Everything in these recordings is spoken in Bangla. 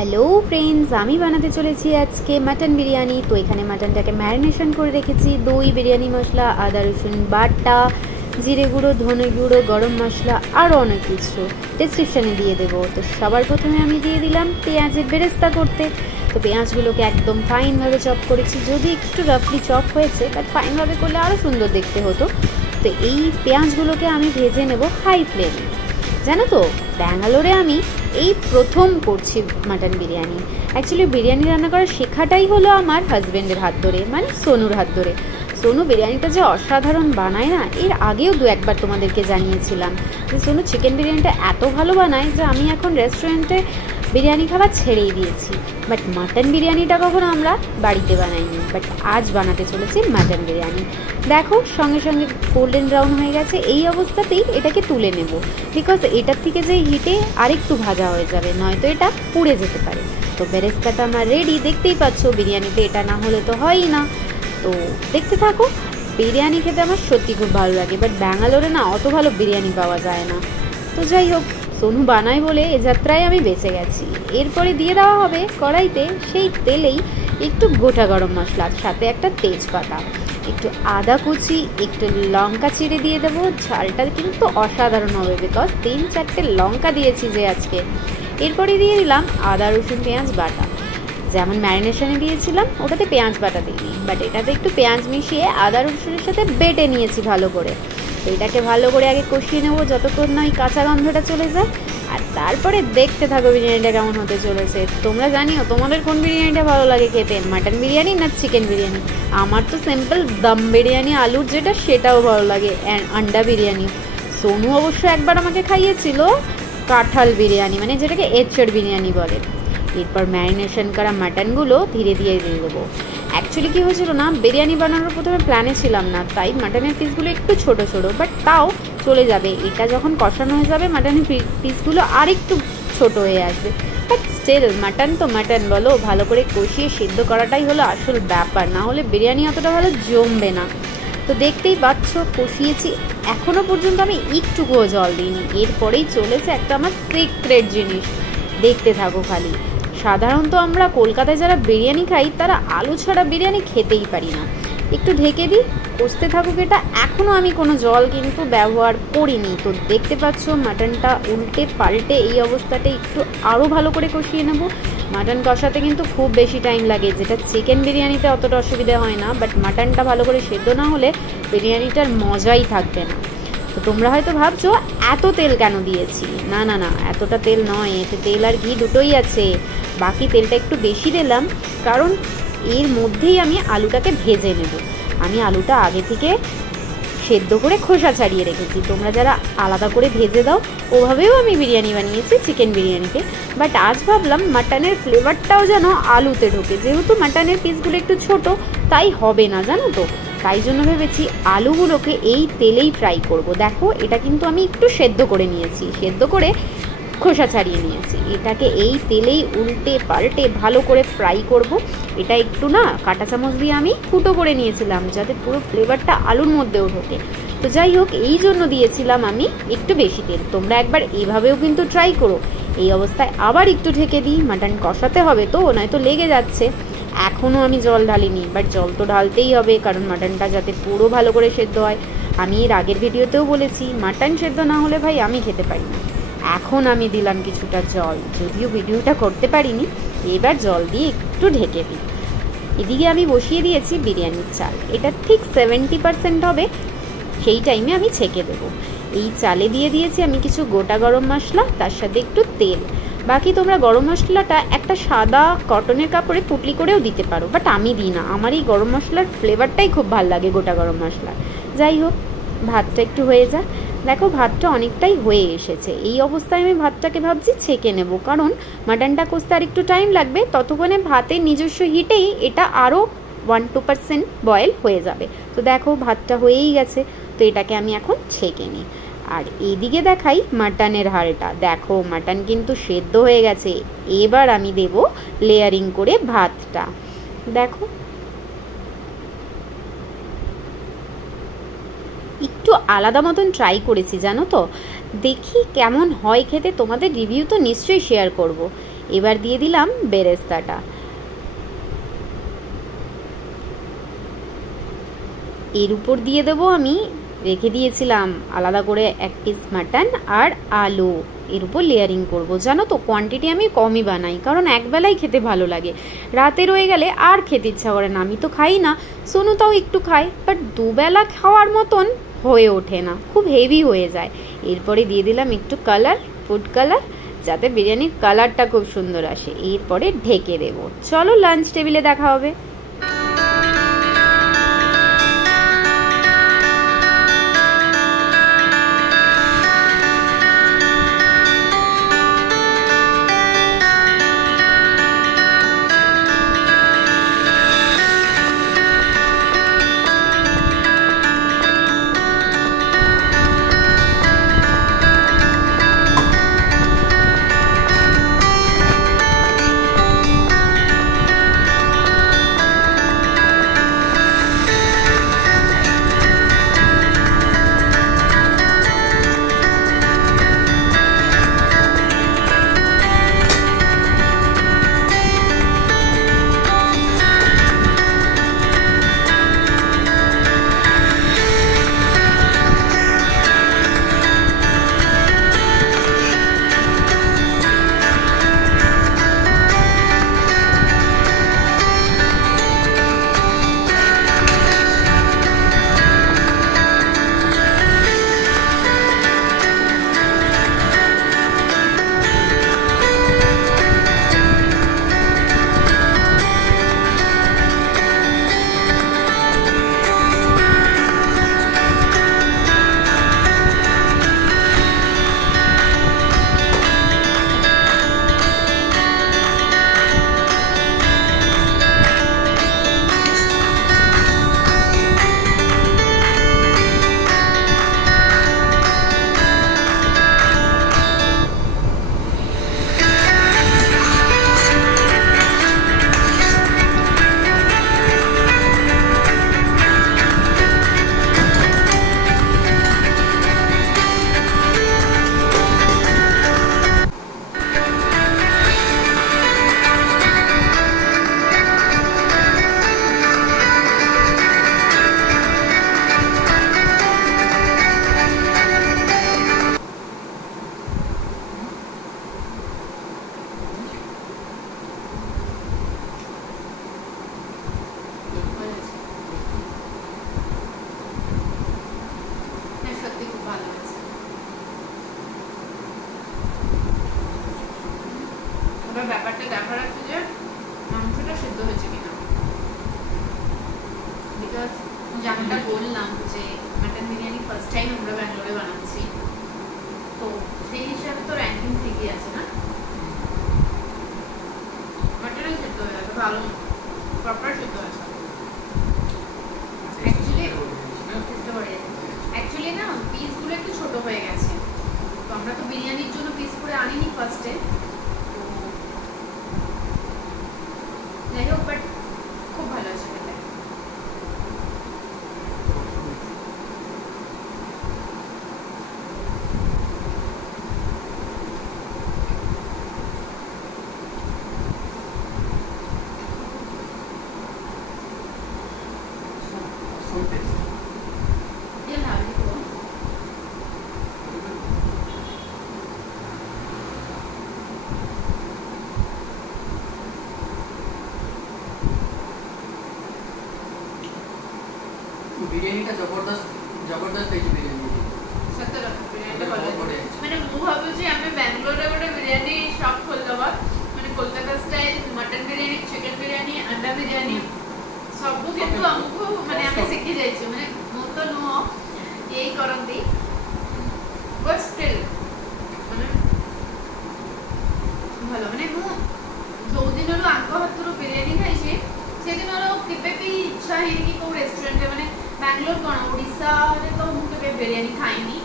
হ্যালো ফ্রেন্ডস, আমি বানাতে চলেছি আজকে মাটন বিরিয়ানি। তো এখানে মাটনটাকে ম্যারিনেশন করে রেখেছি। দই, বিরিয়ানি মশলা, আদা রসুন বাটা, জিরে গুঁড়ো, ধনে গুঁড়ো, গরম মশলা, আরও অনেক কিছু ডেসক্রিপশানে দিয়ে দেবো। তো সবার প্রথমে আমি দিয়ে দিলাম পেঁয়াজের বেরেস্তা করতে। তো পেঁয়াজগুলোকে একদম ফাইনভাবে চপ করেছি, যদি একটু রাফলি চপ হয়েছে, বাট ফাইনভাবে করলে আরও সুন্দর দেখতে হতো। তো এই পেঁয়াজগুলোকে আমি ভেজে নেব হাই ফ্লেমে। জানো তো, ব্যাঙ্গালোরে আমি এই প্রথম করছি মাটন বিরিয়ানি। অ্যাকচুয়ালি বিরিয়ানি রান্না করা শেখাটাই হলো আমার হাজব্যান্ডের হাত ধরে, মানে সোনুর হাত ধরে। সোনু বিরিয়ানিটা যে অসাধারণ বানায় না, এর আগেও দু একবার তোমাদেরকে জানিয়েছিলাম যে সোনু চিকেন বিরিয়ানিটা এত ভালো বানায় যে আমি এখন রেস্টুরেন্টে বিরিয়ানি খাবার ছেড়েই দিয়েছি। বাট মাটন বিরিয়ানিটা কখনো আমরা বাড়িতে বানাইনি, বাট আজ বানাতে চলেছি মাটন বিরিয়ানি। দেখো, সঙ্গে সঙ্গে গোল্ডেন ব্রাউন হয়ে গেছে। এই অবস্থাতেই এটাকে তুলে নেব, বিকজ এটার থেকে যে হিটে আরেকটু ভাজা হয়ে যাবে, নয়তো এটা পুড়ে যেতে পারে। তো বেরেস্তাটা আমার রেডি, দেখতেই পাচ্ছ। বিরিয়ানিতে এটা না হলে তো হয়ই না। তো দেখতে থাকো। বিরিয়ানি খেতে আমার সত্যি খুব ভালো লাগে, বাট ব্যাঙ্গালোরে না অত ভালো বিরিয়ানি পাওয়া যায় না। তো যাই হোক, সোনু বানায় বলে এ যাত্রায় আমি বেঁচে গেছি। এরপরে দিয়ে দেওয়া হবে কড়াইতে সেই তেলেই একটু গোটা গরম মশলা, সাথে একটা তেজপাতা, একটু আদা কুচি, একটু লঙ্কা চিড়ে দিয়ে দেবো। ঝালটা কিন্তু অসাধারণ হবে, বিকজ 3-4টে লঙ্কা দিয়েছি যে আজকে। এরপরে দিয়ে দিলাম আদা রসুন পেঁয়াজ বাটা। যেমন ম্যারিনেশনে দিয়েছিলাম ওটাতে পেঁয়াজ বাটা দিইনি, বাট এটাতে একটু পেঁয়াজ মিশিয়ে আদা রসুনের সাথে বেটে নিয়েছি ভালো করে। এটাকে ভালো করে আগে কষিয়ে নেবো যতক্ষণ না ওই কাঁচা গন্ধটা চলে যায়, আর তারপরে দেখতে থাকো বিরিয়ানিটা কেমন হতে চলেছে। তোমরা জানিও তোমাদের কোন বিরিয়ানিটা ভালো লাগে খেতে, মাটন বিরিয়ানি না চিকেন বিরিয়ানি। আমার তো সিম্পল দম বিরিয়ানি, আলুর যেটা, সেটাও ভালো লাগে, আন্ডা বিরিয়ানি। সোনু অবশ্য একবার আমাকে খাইয়েছিল কাঁঠাল বিরিয়ানি, মানে যেটাকে এঁচড় বিরিয়ানি বলে। এরপর ম্যারিনেশন করা মাটনগুলো ধীরে ধীরে দিয়ে দেবো। অ্যাকচুয়ালি কী হয়েছিল না, বিরিয়ানি বানানোর প্রথমে প্ল্যানে ছিলাম না, তাই মাটনের পিসগুলো একটু ছোটো ছোটো, বাট তাও চলে যাবে। এটা যখন কষানো হয়ে যাবে মাটনের পিসগুলো আর একটু ছোটো হয়ে আসবে, বাট স্টিল মাটন তো মাটন বলো, ভালো করে কষিয়ে সিদ্ধ করাটাই হলো আসল ব্যাপার, না হলে বিরিয়ানি অতটা ভালো জমবে না। তো দেখতেই পাচ্ছ কষিয়েছি, এখনও পর্যন্ত আমি একটুকুও জল দিইনি। এরপরেই চলেছে একটা আমার সিক্রেট জিনিস, দেখতে থাকো খালি। সাধারণত আমরা কলকাতায় যারা বিরিয়ানি খাই তারা আলু ছাড়া বিরিয়ানি খেতেই পারি না। একটু ঢেকে দিই, কষতে থাকুক এটা। এখনও আমি কোনো জল কিন্তু ব্যবহার করিনি। তো দেখতে পাচ্ছ মাটনটা উল্টে পাল্টে এই অবস্থাতে একটু আরও ভালো করে কষিয়ে নেব। মাটন কষাতে কিন্তু খুব বেশি টাইম লাগে, যেটা চিকেন বিরিয়ানিতে অতটা অসুবিধা হয় না, বাট মাটনটা ভালো করে সেদ্ধ না হলে বিরিয়ানিটার মজাই থাকবে না। তো তোমরা হয়তো ভাবছো এত তেল কেন দিয়েছি। না না না, এতটা তেল নয়, এতে তেল আর ঘি দুটোই আছে। বাকি তেলটা একটু বেশি দিলাম কারণ এর মধ্যেই আমি আলুটাকে ভেজে নেব। আমি আলুটা আগে থেকে সেদ্ধ করে খোসা ছাড়িয়ে রেখেছি। তোমরা যারা আলাদা করে ভেজে দাও, ওভাবেও আমি বিরিয়ানি বানিয়েছি চিকেন বিরিয়ানিতে। বাট আজ ভাবলাম মাটনের ফ্লেভারটাও যেন আলুতে ঢোকে, যেহেতু মাটনের পিসগুলো একটু ছোট, তাই হবে না জানো তো। তাই জন্য ভেবেছি আলুগুলোকে এই তেলেই ফ্রাই করব। দেখো, এটা কিন্তু আমি একটু সেদ্ধ করে নিয়েছি, সেদ্ধ করে খোসা ছাড়িয়ে নিয়েছি। এটাকে এই তেলেই উল্টে পাল্টে ভালো করে ফ্রাই করব। এটা একটু না কাঁটা চামচ দিয়ে আমি ফুটো করে নিয়েছিলাম, যাতে পুরো ফ্লেভারটা আলুর মধ্যেও ঢোকে। তো যাই হোক, এই জন্য দিয়েছিলাম আমি একটু বেশি তেল। তোমরা একবার এইভাবেও কিন্তু ট্রাই করো। এই অবস্থায় আবার একটু ঢেকে দিই, মাটন কষাতে হবে তো, নয়তো লেগে যাচ্ছে। এখনও আমি জল ঢালিনি, বাট জল তো ঢালতেই হবে, কারণ মাটনটা যাতে পুরো ভালো করে সেদ্ধ হয়। আমি এর আগের ভিডিওতেও বলেছি, মাটন সেদ্ধ না হলে ভাই আমি খেতে পারি না। এখন আমি দিলাম কিছুটা জল, যদিও ভিডিওটা করতে পারিনি। এবার জল দিয়ে একটু ঢেকে দিই। এদিকে আমি বসিয়ে দিয়েছি বিরিয়ানির চাল, এটা ঠিক 70% হবে, সেই টাইমে আমি ছেঁকে দেবো। এই চালে দিয়ে দিয়েছি আমি কিছু গোটা গরম মশলা, তার সাথে একটু তেল। বাকি তোমরা গরম মশলাটা একটা সাদা কটনের কাপড়ে পুটলি করেও দিতে পারো, বাট আমি দিই না। আমার এই গরম মশলার ফ্লেভারটাই খুব ভালো লাগে গোটা গরম মশলা। যাই হোক, ভাতটা একটু হয়ে যাক। দেখো, ভাতটা অনেকটাই হয়ে এসেছে। এই অবস্থায় আমি ভাতটাকে ভাবছি ছেঁকে নেব, কারণ মাটনটা কষতে আর একটু টাইম লাগবে। ততক্ষণে ভাতের নিজস্ব হিটেই এটা আরও 1-2% বয়েল হয়ে যাবে। তো দেখো, ভাতটা হয়েই গেছে। তো এটাকে আমি এখন ছেঁকে নিই। আর এদিকে দেখাই মাটনের হালটা। দেখো, মাটন কিন্তু সেদ্ধ হয়ে গেছে। এবার আমি দেব লেয়ারিং করে ভাতটা। দেখো, একটু আলাদা মতন ট্রাই করেছি জানো তো, দেখি কেমন হয় খেতে। তোমাদের রিভিউ তো নিশ্চয়ই শেয়ার করব। এবার দিয়ে দিলাম বেরেস্তাটা। এর উপর দিয়ে দেবো আমি রেখে দিয়েছিলাম আলাদা করে 1 পিস মাটন আর আলু। এর উপর লেয়ারিং করবো। জানো তো কোয়ান্টিটি আমি কমই বানাই, কারণ একবেলাই খেতে ভালো লাগে, রাতে রয়ে গেলে আর খেতে ইচ্ছা করে না। আমি তো খাই না, সোনু তাও একটু খায়, বাট দুবেলা খাওয়ার মতন হয়ে ওঠে না, খুব হেভি হয়ে যায়। এরপরে দিয়ে দিলাম একটু কালার, ফুড কালার, যাতে বিরিয়ানির কালারটা খুব সুন্দর আসে। এরপরে ঢেকে দেবো। চলো লাঞ্চ টেবিলে দেখা হবে। ব্যাপারটা দেখার আছে যে মাংসটা সিদ্ধ হয়েছে কিনা, বিকজ যেমনটা বললাম যে মাটন বিরিয়ানি ফার্স্ট টাইম আমরা ব্যাঙ্গালোরে বানাচ্ছি, তো সেই হিসাবে তো র্যাঙ্কিং ঠিকই আছে না, মাটনও সিদ্ধ হয়ে গেছে ভালো, প্রপার সিদ্ধ হয়েছে। অ্যাকচুয়ালি না পিসগুলো একটু ছোট হয়ে গেছে, তো আমরা তো বিরিয়ানির জন্য পিস করে আনিনি ফার্স্টে, যাই হোক, বাট খুব ভালো আছে খেতে। বিরিয়ানিটা জবরদস্ত হয়েছে বিরিয়ানি, সত্যি কথা বিরিয়ানি ভালো, মানে ମୁଁ ଭାବୁଛି ଆମେ ବାଙ୍ଗାଲୋରରେ ଗୋଟେ ବିରିୟାନି ଶପ୍ ଖୋଲିଦେବା, ମାନେ Kolkata style mutton biryani, chicken biryani, ଅଣ୍ଡା ବିରିୟାନି ସବୁ, କିନ୍ତୁ ଆମକୁ ମାନେ ଆମେ ଶିଖି ଯାଇଛୁ, ମାନେ ମୁଁ ତ ନୁହଁ ଏଇ କରନ୍ତି, ବଟ୍ ଷ୍ଟିଲ୍ ମାନେ ଭଲ, ମାନେ ମୁଁ ଯୋଉ ଦିନରୁ ଆଙ୍କ ହାତରୁ ବିରିୟାନି ଖାଇଛି ସେଦିନର କେବେ ବି ଇଚ୍ଛା ହେଇନି କି କୋଉ ରେଷ୍ଟୁରାଣ୍ଟରେ, ମାନେ ବାଙ୍ଗାଲୋର କ'ଣ ଓଡ଼ିଶାରେ ତ ମୁଁ କେବେ ବିରିୟାନି ଖାଇନି,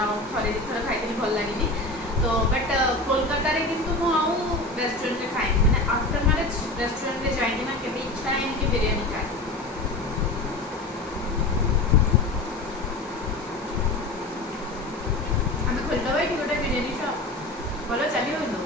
ଆଉ ଥରେ ଦୁଇଥର ଖାଇଥିଲି ଭଲ ଲାଗିନି, ତ ବଟ୍ କୋଲକାତାରେ କିନ୍ତୁ ମୁଁ ଆଉ ରେଷ୍ଟୁରାଣ୍ଟରେ ଖାଇନି, ମାନେ ଆଫ୍ଟର ମ୍ୟାରେଜ୍ ରେଷ୍ଟୁରାଣ୍ଟରେ ଯାଇକି ନା କେବେ ଇଚ୍ଛା ହେଇନି କି ବିରିୟାନି ଖାଏ। ଆମେ ଖୋଲିଦେବା ଏଠି ଗୋଟେ ବିରିୟାନି ଶପ୍, ଭଲ ଚାଲିବ କିନ୍ତୁ।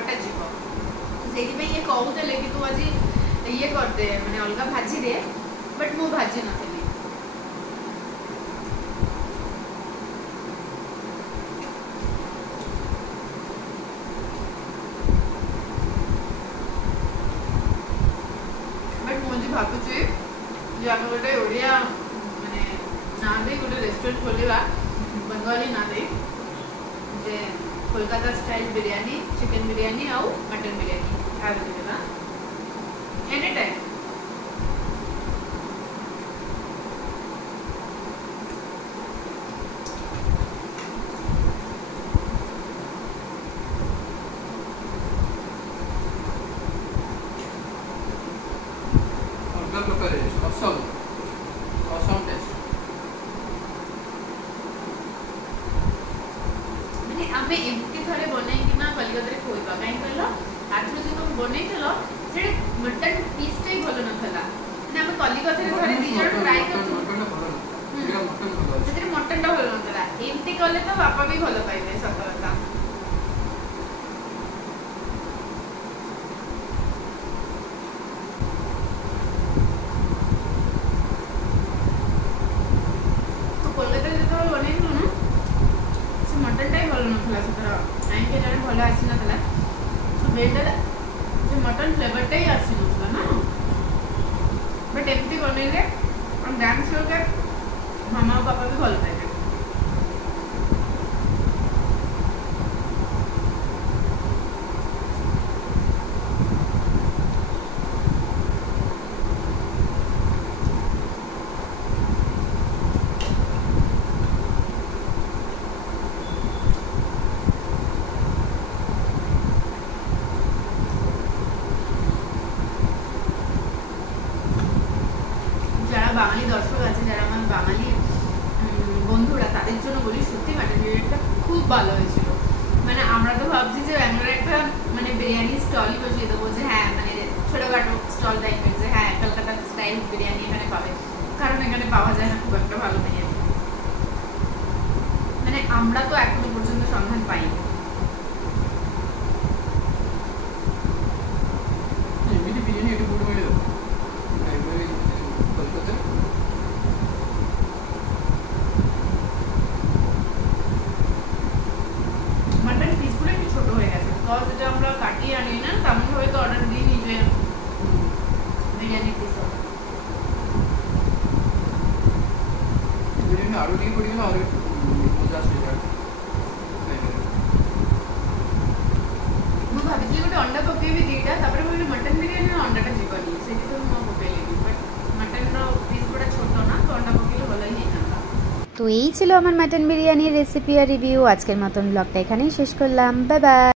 ଫ୍ଲେଭରଟା ଯିବ। ସେଇଥିପାଇଁ ଇଏ କହୁଥିଲେ କି ତୁ ଆଜି ଇଏ କରିଦେ ମାନେ ଅଲଗା ଭାଜି ଦେ, ବଟ୍ ମୁଁ ଭାଜି ନଥିଲି। ବଟ୍ ମୁଁ ଆଜି ଭାବୁଛି ଯେ ଆମେ ଗୋଟେ ଓଡ଼ିଆ ମାନେ ନା ଦେଇ ଗୋଟେ ରେଷ୍ଟୁରାଣ୍ଟ ଖୋଲିବା, ବେଙ୍ଗଲୀ ନା ଦେଇ, ଯେ କୋଲକାତା ଷ୍ଟାଇଲ ବିରିୟାନୀ, ଚିକେନ ବିରିୟାନୀ ଆଉ ମଟନ ବିରିୟାନୀ ଖାଇବାକୁ ଦେବା ଏନି ଟାଇମ୍। ଅଲଗା ପ୍ରକାର ଅସମ ଟେଷ୍ଟ। ମାନେ ଆମେ ଏମିତି ଥରେ ବନେଇକିନା କଲିକତାରେ ଖୋଇବା, କାହିଁକି କହିଲ ଆଗରୁ ଯେହେତୁ ତମେ ବନେଇଥିଲ ସେଇଟା ମଟନ ପିସ୍ଟା ହିଁ ଭଲ ନଥିଲା। ମାନେ ଆମେ କଲିକତାରେ ଥରେ ଦି ଜଣ ଟ୍ରାଏ କରିଥିଲୁ, ସେଥିରେ ମଟନଟା ଭଲ ନଥିଲା। ଏମିତି କଲେ ତ ବାପା ବି ଭଲ ପାଇବେ, ସତ କଥା। କୋଲକାତାରେ ଯେତେବେଳେ ବନେଇଥିଲୁ ନା ସେ ମଟନଟା ହିଁ ଭଲ ନଥିଲା, ସେଥିର କାହିଁକି ଜଣେ ଭଲ ଆସିନଥିଲା। ବେଟର ସେ ମଟନ ଫ୍ଲେଭରଟା ହିଁ ଆସିନଥିଲା ନା। ବଟ୍ ଏମିତି ବନେଇଲେ ଆମ ଡ୍ୟାନ୍ସ ଦରକାର, ମାମା ଆଉ ପାପା ବି ଭଲ ପାଇବେ। যারা বাঙালি দর্শক আছে, যারা আমার বাঙালি বন্ধুরা, তাদের জন্য বলি সত্যি মাটন বিরিয়ানিটা খুব ভালো হয়েছিল। মানে আমরা তো ভাবছি যে ব্যাঙ্গালোরে একটা মানে বিরিয়ানি স্টলই বসিয়ে দেবো, যে হ্যাঁ মানে ছোটোখাটো স্টল টাইপের, যে হ্যাঁ কলকাতা স্টাইল বিরিয়ানি এখানে পাবে, কারণ এখানে পাওয়া যায় না খুব একটা ভালো বিরিয়ানি। মানে আমরা তো এখনো পর্যন্ত সন্ধান পাইনি। এমনি বিরিয়ানি একটু পুরো মেরে দেবো কলকাতায়। মাটন পিসগুলো একটু ছোটো হয়ে গেছে, বিকজ এটা আমরা কাটিয়ে আনি না, তেমন ভাবে তো অর্ডার দিই নিজে বিরিয়ানি পিস। বিরিয়ানি আরও দিয়ে করি না, আরও মজা আসে। ମୁଁ ଭାବିଥିଲି ଗୋଟେ ଅଣ୍ଡା ପକେଇବି ଦିଟା, ତାପରେ ଭାବିଲି ମଟନ ବିରିୟାନୀ ଅଣ୍ଡାଟା ଯିବନି, ସେଥିପାଇଁ ମୁଁ ପକେଇଲିନି। ବଟ୍ ମଟନର ପିସ୍ ଗୁଡ଼ା ଛୋଟ ନା, ତ ଅଣ୍ଡା ପକେଇଲେ ଭଲ ହିଁ ହେଇଥାନ୍ତା। তো এই ছিল আমার মাটন বিরিয়ানির রেসিপি আর রিভিউ। আজকের মতন ব্লগটা এখানেই শেষ করলাম। Bye bye.